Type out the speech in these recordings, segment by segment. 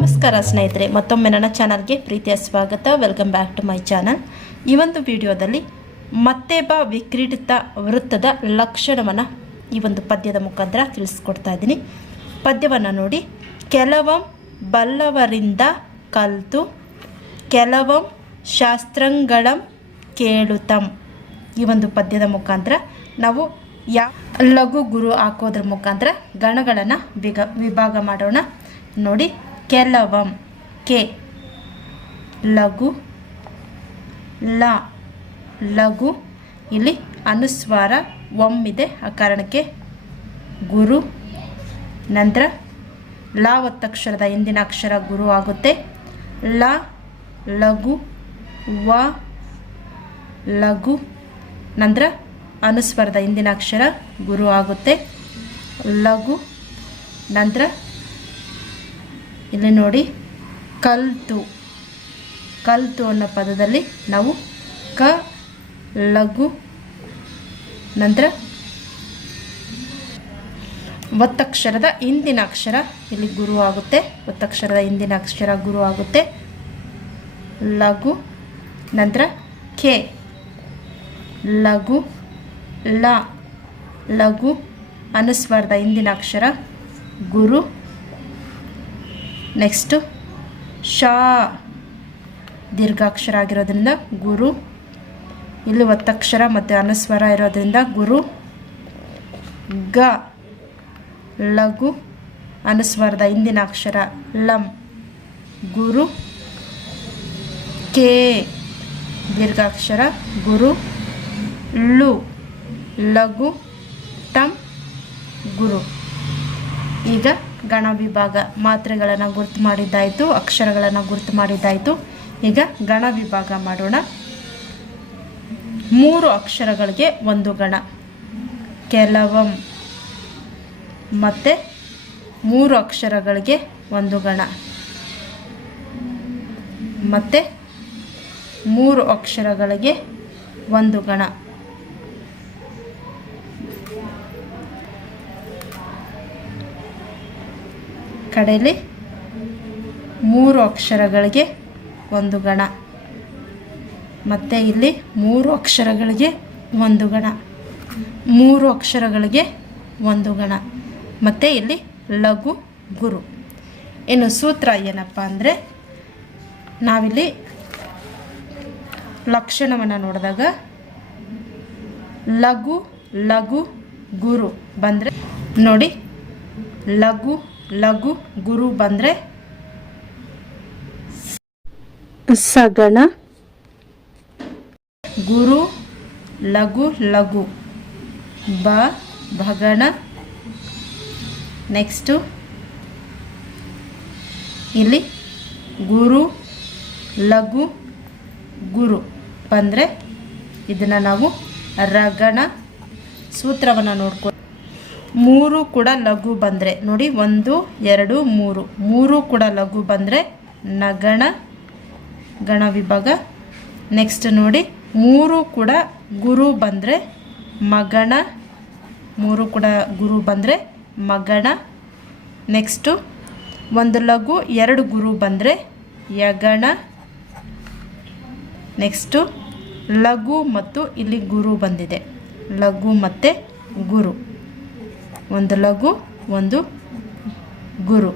ನಮಸ್ಕಾರ ಸ್ನೇಹಿತರೆ, ಮತ್ತೊಮ್ಮೆ ನನ್ನ ಚಾನಲ್ಗೆ ಪ್ರೀತಿಯ ಸ್ವಾಗತ. Welcome back to my channel ಈ ಒಂದು ವಿಡಿಯೋದಲ್ಲಿ ಮತ್ತೆ ಬಾ ವಿಕ್ರೀಡಿತ ವೃತ್ತದ ಲಕ್ಷಣವನ್ನು ಈ ಒಂದು ಪದ್ಯದ ಮುಖಾಂತರ ತಿಳಿಸ್ಕೊಡ್ತಾ ಇದ್ದೀನಿ. ಪದ್ಯವನ್ನು ನೋಡಿ. ಕೆಲವಂ ಬಲ್ಲವರಿಂದ ಕಲ್ತು, ಕೆಲವಂ ಶಾಸ್ತ್ರಂಗಳಂ ಕೇಳುತ್ತಂ ಈ ಒಂದು ಪದ್ಯದ ಮುಖಾಂತರ ನಾವು ಯಾ ಲಘು ಗುರು ಹಾಕೋದ್ರ ಮುಖಾಂತರ ಗಣಗಳನ್ನು ವಿಭಾಗ ಮಾಡೋಣ. ನೋಡಿ. ಕೆಲವಂ. ಕೆ. ಲಘು. ಲ. ಲಘು. ಇಲ್ಲಿ ಅನುಸ್ವಾರ, ಒಮ್ಮಿದೆ ಆ ಕಾರಣಕ್ಕೆ ಗುರು. ನಂತರ ಲ ಒತ್ತಕ್ಷರದ ಹಿಂದಿನ ಅಕ್ಷರ ಗುರು ಆಗುತ್ತೆ. ಲ, ಲಘು, ವ, ಲಘು. ನಂತರ ಅನುಸ್ವರದ ಹಿಂದಿನ ಅಕ್ಷರ ಗುರು ಆಗುತ್ತೆ. ಲಘು. ನಂತರ ಇಲ್ಲಿ ನೋಡಿ, ಕಲ್ತು. ಕಲ್ತು ಅನ್ನೋ ಪದದಲ್ಲಿ ನಾವು ಕ, ಲಘು, ನಂತರ ಒತ್ತಕ್ಷರದ ಹಿಂದಿನ ಅಕ್ಷರ ಇಲ್ಲಿ ಗುರು ಆಗುತ್ತೆ. ಒತ್ತಕ್ಷರದ ಹಿಂದಿನ ಅಕ್ಷರ ಗುರು ಆಗುತ್ತೆ. ಲಘು, ನಂತರ ಕೆ. ಲಘು, ಲ. ಲಘು ಅನುಸ್ವಾರದ ಹಿಂದಿನ ಅಕ್ಷರ ಗುರು. ನೆಕ್ಸ್ಟು ಶಾ ದೀರ್ಘಾಕ್ಷರ ಆಗಿರೋದ್ರಿಂದ ಗುರು. ಇಲ್ಲಿ ಒತ್ತಕ್ಷರ ಮತ್ತು ಅನುಸ್ವರ ಇರೋದ್ರಿಂದ ಗುರು. ಗ, ಲಘು, ಅನುಸ್ವರದ ಹಿಂದಿನ ಅಕ್ಷರ ಲಂ, ಗುರು. ಕೆ, ದೀರ್ಘಾಕ್ಷರ ಗುರು. ಳು, ಲಘು ಟಂ ಗುರು. ಈಗ ಗಣ ವಿಭಾಗ ಮಾತ್ರೆಗಳನ್ನು ಗುರುತು ಮಾಡಿದ್ದಾಯಿತು, ಅಕ್ಷರಗಳನ್ನು ಗುರುತು ಮಾಡಿದ್ದಾಯಿತು. ಈಗ ಗಣ ವಿಭಾಗ ಮಾಡೋಣ. ಮೂರು ಅಕ್ಷರಗಳಿಗೆ ಒಂದು ಗಣ. ಕೆಲವಂ ಮತ್ತು ಮೂರು ಅಕ್ಷರಗಳಿಗೆ ಒಂದು ಗಣ. ಮತ್ತು ಮೂರು ಅಕ್ಷರಗಳಿಗೆ ಒಂದು ಗಣ. ಕಡೆಯಲ್ಲಿ ಮೂರು ಅಕ್ಷರಗಳಿಗೆ ಒಂದು ಗಣ. ಮತ್ತು ಇಲ್ಲಿ ಮೂರು ಅಕ್ಷರಗಳಿಗೆ ಒಂದು ಗಣ. ಮೂರು ಅಕ್ಷರಗಳಿಗೆ ಒಂದು ಗಣ. ಮತ್ತು ಇಲ್ಲಿ ಲಘು ಗುರು. ಇನ್ನು ಸೂತ್ರ ಏನಪ್ಪ ಅಂದರೆ ನಾವಿಲ್ಲಿ ಲಕ್ಷಣವನ್ನು ನೋಡಿದಾಗ ಲಘು ಲಘು ಗುರು ಬಂದರೆ ನೋಡಿ, ಲಘು ಲಘು ಗುರು ಬಂದರೆ ಸಗಣ. ಗುರು ಲಘು ಲಘು. ಬ ಭಗಣ. ನೆಕ್ಸ್ಟು. ಇಲ್ಲಿ ಗುರು ಲಘು ಗುರು ಬಂದರೆ ಇದನ್ನು ನಾವು ರಗಣ ಸೂತ್ರವನ್ನು ನೋಡ್ಕೊ ಮೂರು ಕೂಡ ಲಘು ಬಂದರೆ, ನೋಡಿ, ಒಂದು, ಎರಡು, ಮೂರು. ಮೂರು ಕೂಡ ಲಘು ಬಂದರೆ ನಗಣ, ಗಣ ವಿಭಾಗ. ನೆಕ್ಸ್ಟ್ ನೋಡಿ, ಮೂರು ಕೂಡ ಗುರು ಬಂದರೆ ಮಗಣ, ಮೂರು ಕೂಡ ಗುರು ಬಂದರೆ ಮಗಣ. ನೆಕ್ಸ್ಟು ಒಂದು ಲಘು, ಎರಡು ಗುರು ಬಂದರೆ ಯಗಣ. ನೆಕ್ಸ್ಟು ಲಘು ಮತ್ತು ಇಲ್ಲಿ ಗುರು ಬಂದಿದೆ. ಲಘು ಮತ್ತು ಗುರು. ಒಂದು ಲಘು, ಒಂದು ಗುರು.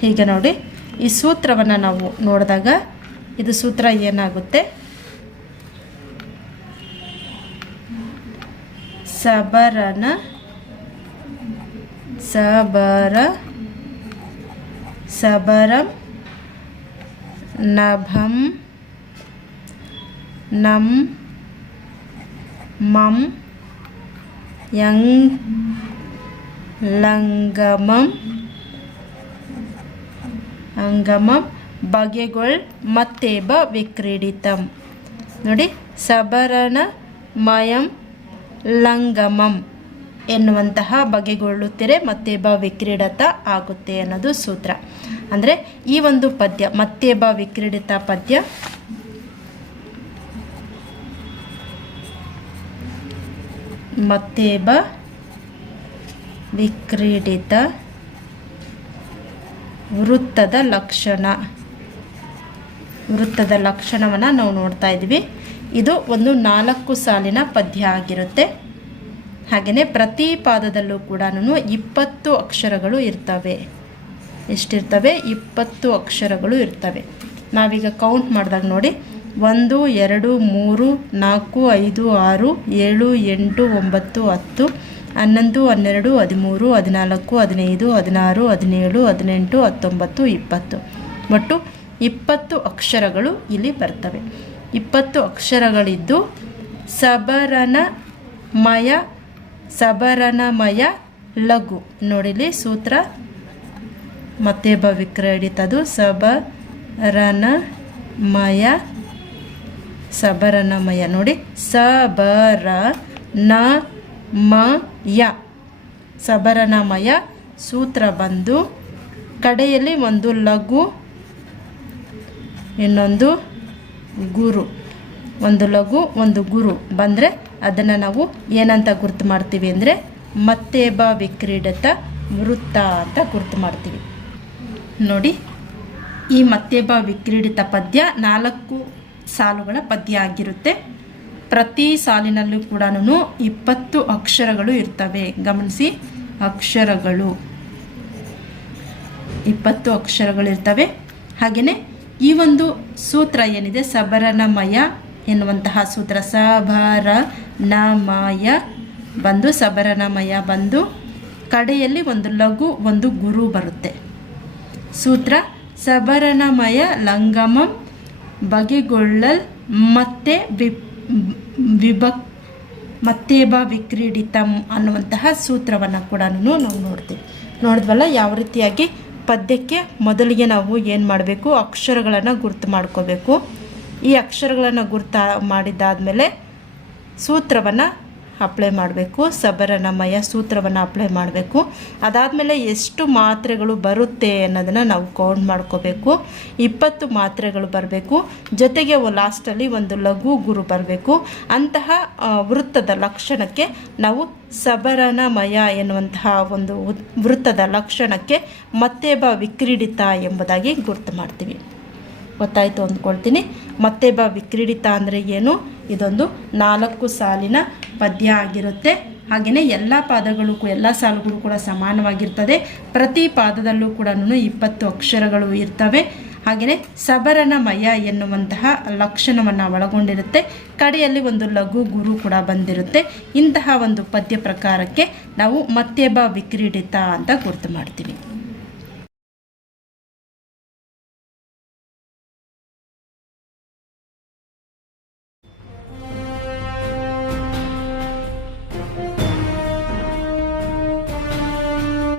ಹೀಗೆ ನೋಡಿ, ಈ ಸೂತ್ರವನ್ನು ನಾವು ನೋಡಿದಾಗ ಇದು ಸೂತ್ರ ಏನಾಗುತ್ತೆ? ಸಬರನ, ಸಬರ, ಸಬರಂ, ನಭಂ, ನಂ, ಮಂ ಯಂಗ್ ಲಂಗಮಂ ಅಂಗಮಂ ಬಗೆಗೊಳ್ ಮತ್ತೇಬ ವಿಕ್ರೀಡಿತಂ ನೋಡಿ ಸಬರಣ ಮಯಂ ಲಂಗಮಂ ಎನ್ನುವಂತಹ ಬಗೆಗೊಳ್ಳುತ್ತಿರೆ ಮತ್ತೇಬ ವಿಕ್ರೀಡತ ಆಗುತ್ತೆ ಅನ್ನೋದು ಸೂತ್ರ. ಅಂದರೆ ಈ ಒಂದು ಪದ್ಯ ಮತ್ತೇಬ ವಿಕ್ರೀಡಿತ ಪದ್ಯ ಮತ್ತೇಬ ವಿಕ್ರೀಡಿತ ವೃತ್ತದ ಲಕ್ಷಣ. ವೃತ್ತದ ಲಕ್ಷಣವನ್ನು ನಾವು ನೋಡ್ತಾ ಇದ್ದೀವಿ. ಇದು ಒಂದು ನಾಲ್ಕು ಸಾಲಿನ ಪದ್ಯ ಆಗಿರುತ್ತೆ. ಹಾಗೆಯೇ ಪ್ರತಿ ಪಾದದಲ್ಲೂ ಕೂಡ ಇಪ್ಪತ್ತು ಅಕ್ಷರಗಳು ಇರ್ತವೆ. ಎಷ್ಟಿರ್ತವೆ? ಇಪ್ಪತ್ತು ಅಕ್ಷರಗಳು ಇರ್ತವೆ. ನಾವೀಗ ಕೌಂಟ್ ಮಾಡಿದಾಗ ನೋಡಿ. ಒಂದು, ಎರಡು, ಮೂರು, ನಾಲ್ಕು, ಐದು, ಆರು, ಏಳು, ಎಂಟು, ಒಂಬತ್ತು, ಹತ್ತು, ಹನ್ನೊಂದು, ಹನ್ನೆರಡು, ಹದಿಮೂರು, ಹದಿನಾಲ್ಕು, ಹದಿನೈದು, ಹದಿನಾರು, ಹದಿನೇಳು, ಹದಿನೆಂಟು, ಹತ್ತೊಂಬತ್ತು, ಇಪ್ಪತ್ತು. ಒಟ್ಟು ಇಪ್ಪತ್ತು ಅಕ್ಷರಗಳು ಇಲ್ಲಿ ಬರ್ತವೆ. ಇಪ್ಪತ್ತು ಅಕ್ಷರಗಳಿದ್ದು ಸಬರನಮಯ ಸಬರನಮಯ ಲಘು. ನೋಡಿಲಿ ಸೂತ್ರ? ಮತ್ತೆ ಭವಿಕ್ರ ಹಿಡಿತದು. ಸಬರನಮಯ ಸಬರನಮಯ. ನೋಡಿ ಸಬರ ನ ಮ ಯ ಸಬರನಮಯ ಸೂತ್ರ ಬಂದು ಕಡೆಯಲ್ಲಿ ಒಂದು ಲಘು, ಇನ್ನೊಂದು ಗುರು. ಒಂದು ಲಘು, ಒಂದು ಗುರು ಬಂದರೆ ಅದನ್ನು ನಾವು ಏನಂತ ಗುರ್ತು ಮಾಡ್ತೀವಿ ಅಂದರೆ ಮತ್ತೆ ಬ ವಿಕ್ರೀಡತ ವೃತ್ತ ಅಂತ ಗುರ್ತು ಮಾಡ್ತೀವಿ. ನೋಡಿ, ಈ ಮತ್ತೆ ಬ ವಿಕ್ರೀಡಿತ ಪದ್ಯ ನಾಲ್ಕು ಸಾಲುಗಳ ಪದ್ಯ ಆಗಿರುತ್ತೆ ಪ್ರತಿ ಸಾಲಿನಲ್ಲೂ ಕೂಡ ಇಪ್ಪತ್ತು ಅಕ್ಷರಗಳು ಇರ್ತವೆ. ಗಮನಿಸಿ, ಅಕ್ಷರಗಳು. ಇಪ್ಪತ್ತು ಅಕ್ಷರಗಳಿರ್ತವೆ ಹಾಗೆಯೇ ಈ ಒಂದು ಸೂತ್ರ ಏನಿದೆ? ಸಬರನಮಯ ಎನ್ನುವಂತಹ ಸೂತ್ರ. ಸಬರನಮಯ ಬಂದು ಸಬರನಮಯ ಬಂದು ಕಡೆಯಲ್ಲಿ ಒಂದು ಲಘು, ಒಂದು ಗುರು ಬರುತ್ತೆ. ಸೂತ್ರ, ಸಬರನಮಯ ಲಂಗಮಂ ಬಗೆಗೊಳ್ಳಲ್ ಮತ್ತೆ ವಿ ವಿಭಕ್, ಮತ್ತೇಬ ವಿಕ್ರೀಡಿತಂ ಅನ್ನುವಂತಹ ಸೂತ್ರವನ್ನು ಕೂಡ ನಾವು ನೋಡ್ತೀವಿ. ನೋಡಿದ್ವಲ್ಲ, ಯಾವ ರೀತಿಯಾಗಿ ಪದ್ಯಕ್ಕೆ ಮೊದಲಿಗೆ ನಾವು ಏನು ಮಾಡಬೇಕು? ಅಕ್ಷರಗಳನ್ನು ಗುರುತು ಮಾಡ್ಕೋಬೇಕು. ಈ ಅಕ್ಷರಗಳನ್ನು ಗುರುತು ಮಾಡಿದ್ದಾದಮೇಲೆ ಸೂತ್ರವನ್ನು ಅಪ್ಲೈ ಮಾಡಬೇಕು, ಸಬರನಮಯ ಸೂತ್ರವನ್ನು ಅಪ್ಲೈ ಮಾಡಬೇಕು. ಅದಾದಮೇಲೆ ಎಷ್ಟು ಮಾತ್ರೆಗಳು ಬರುತ್ತೆ ಅನ್ನೋದನ್ನು ನಾವು ಕೌಂಟ್ ಮಾಡ್ಕೋಬೇಕು. ಇಪ್ಪತ್ತು ಮಾತ್ರೆಗಳು ಬರಬೇಕು. ಜೊತೆಗೆ ಲಾಸ್ಟಲ್ಲಿ ಒಂದು ಲಘು ಗುರು ಬರಬೇಕು. ಅಂತಹ ವೃತ್ತದ ಲಕ್ಷಣಕ್ಕೆ ನಾವು ಸಬರನಮಯ ಎನ್ನುವಂತಹ ಒಂದು ವೃತ್ತದ ಲಕ್ಷಣಕ್ಕೆ ಮತ್ತೆ ಬ ವಿಕ್ರೀಡಿತ ಎಂಬುದಾಗಿ ಗುರುತು ಮಾಡ್ತೀವಿ. ಗೊತ್ತಾಯಿತು ಅಂದ್ಕೊಳ್ತೀನಿ. ಮತ್ತೆ ಬ, ವಿಕ್ರೀಡಿತ ಅಂದರೆ ಏನು? ಇದೊಂದು ನಾಲ್ಕು ಸಾಲಿನ ಪದ್ಯ ಆಗಿರುತ್ತೆ. ಹಾಗೆಯೇ ಎಲ್ಲ ಪಾದಗಳು ಎಲ್ಲ ಸಾಲುಗಳು ಕೂಡ ಸಮಾನವಾಗಿರ್ತದೆ. ಪ್ರತಿ ಪಾದದಲ್ಲೂ ಕೂಡ ಇಪ್ಪತ್ತು ಅಕ್ಷರಗಳು ಇರ್ತವೆ. ಹಾಗೆಯೇ ಸಬರನಮಯ ಎನ್ನುವಂತಹ ಲಕ್ಷಣವನ್ನು ಒಳಗೊಂಡಿರುತ್ತೆ. ಕಡೆಯಲ್ಲಿ ಒಂದು ಲಘು ಗುರು ಕೂಡ ಬಂದಿರುತ್ತೆ. ಇಂತಹ ಒಂದು ಪದ್ಯ ಪ್ರಕಾರಕ್ಕೆ ನಾವು ಮತ್ತೆ ಬ, ವಿಕ್ರೀಡಿತ ಅಂತ ಗುರುತು ಮಾಡ್ತೀವಿ.